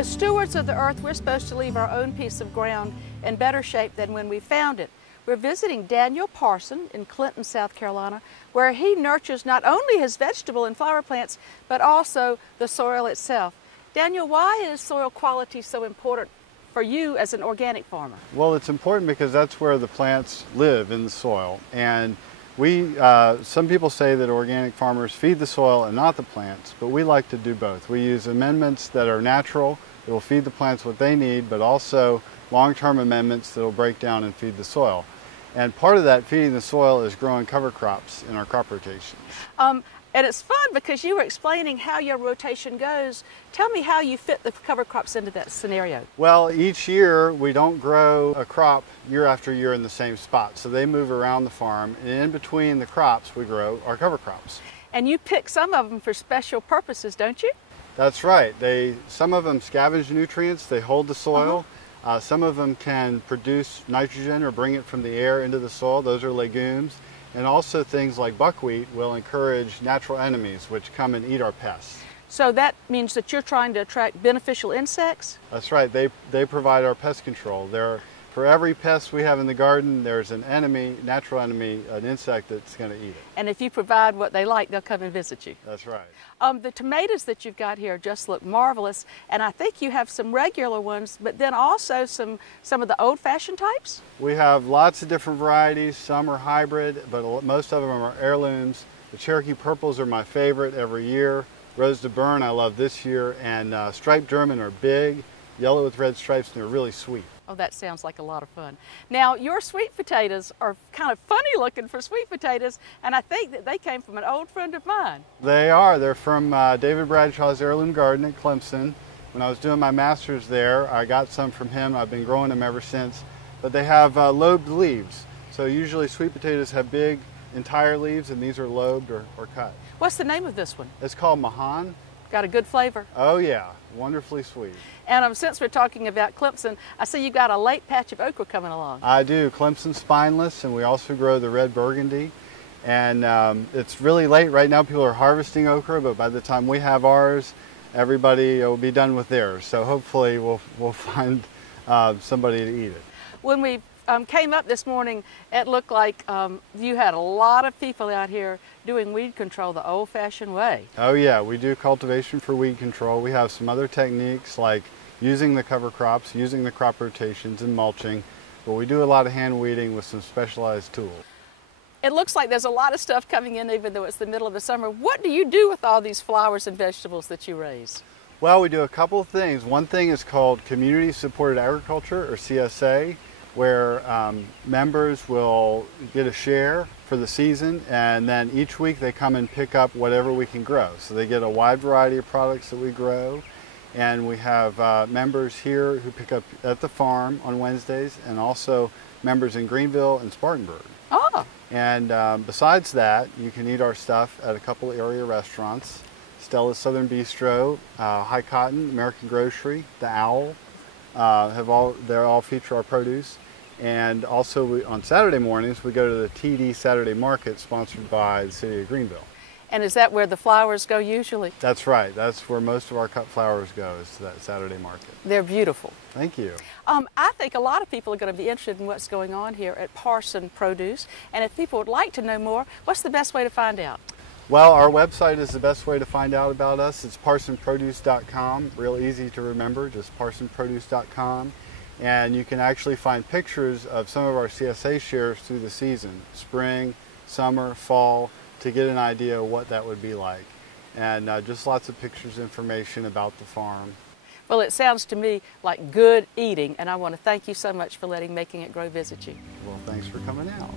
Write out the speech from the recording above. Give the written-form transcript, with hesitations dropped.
As stewards of the earth, we're supposed to leave our own piece of ground in better shape than when we found it. We're visiting Daniel Parson in Clinton, South Carolina, where he nurtures not only his vegetable and flower plants, but also the soil itself. Daniel, why is soil quality so important for you as an organic farmer? Well, it's important because that's where the plants live, in the soil. And some people say that organic farmers feed the soil and not the plants, but we like to do both. We use amendments that are natural, that will feed the plants what they need, but also long-term amendments that will break down and feed the soil. And part of that feeding the soil is growing cover crops in our crop rotations. And it's fun because you were explaining how your rotation goes. Tell me how you fit the cover crops into that scenario. Well, each year we don't grow a crop year after year in the same spot. So they move around the farm, and in between the crops we grow our cover crops. And you pick some of them for special purposes, don't you? That's right. Some of them scavenge nutrients, they hold the soil. Some of them can produce nitrogen or bring it from the air into the soil. Those are legumes. And also things like buckwheat will encourage natural enemies which come and eat our pests. So that means that you're trying to attract beneficial insects? That's right. They provide our pest control. For every pest we have in the garden, there's an enemy, natural enemy, an insect that's going to eat it. And if you provide what they like, they'll come and visit you. That's right. The tomatoes that you've got here just look marvelous, and I think you have some regular ones, but then also some of the old-fashioned types? We have lots of different varieties. Some are hybrid, but most of them are heirlooms. The Cherokee Purples are my favorite every year. Rose de Bern I love this year, and Striped German are big, yellow with red stripes, and they're really sweet. Oh, that sounds like a lot of fun. Now, your sweet potatoes are kind of funny looking for sweet potatoes, and I think that they came from an old friend of mine. They are. They're from David Bradshaw's Heirloom Garden at Clemson. When I was doing my master's there, I got some from him. I've been growing them ever since. But they have lobed leaves. So usually sweet potatoes have big entire leaves, and these are lobed or cut. What's the name of this one? It's called Mahan. Got a good flavor? Oh yeah, wonderfully sweet. And since we're talking about Clemson, I see you got a late patch of okra coming along. I do. Clemson spineless, and we also grow the red burgundy. And it's really late right now. People are harvesting okra, but by the time we have ours, everybody will be done with theirs. So hopefully we'll find somebody to eat it. When we came up this morning, it looked like you had a lot of people out here doing weed control the old-fashioned way. Oh yeah, we do cultivation for weed control. We have some other techniques like using the cover crops, using the crop rotations and mulching, but we do a lot of hand weeding with some specialized tools. It looks like there's a lot of stuff coming in even though it's the middle of the summer. What do you do with all these flowers and vegetables that you raise? Well, we do a couple of things. One thing is called Community Supported Agriculture, or CSA, where members will get a share for the season, and then each week they come and pick up whatever we can grow. So they get a wide variety of products that we grow, and we have members here who pick up at the farm on Wednesdays, and also members in Greenville and Spartanburg. Oh. And besides that, you can eat our stuff at a couple of area restaurants. Stella's Southern Bistro, High Cotton, American Grocery, The Owl, they all feature our produce. And also on Saturday mornings we go to the TD Saturday Market, sponsored by the City of Greenville. And is that where the flowers go usually? That's right. That's where most of our cut flowers go, is to that Saturday market. They're beautiful. Thank you. I think a lot of people are going to be interested in what's going on here at Parson Produce. And if people would like to know more, what's the best way to find out? Well, our website is the best way to find out about us. It's parsonproduce.com. Real easy to remember, just parsonproduce.com. And you can actually find pictures of some of our CSA shares through the season, spring, summer, fall, to get an idea of what that would be like. And just lots of pictures, information about the farm. Well, it sounds to me like good eating, and I want to thank you so much for letting Making It Grow visit you. Well, thanks for coming out.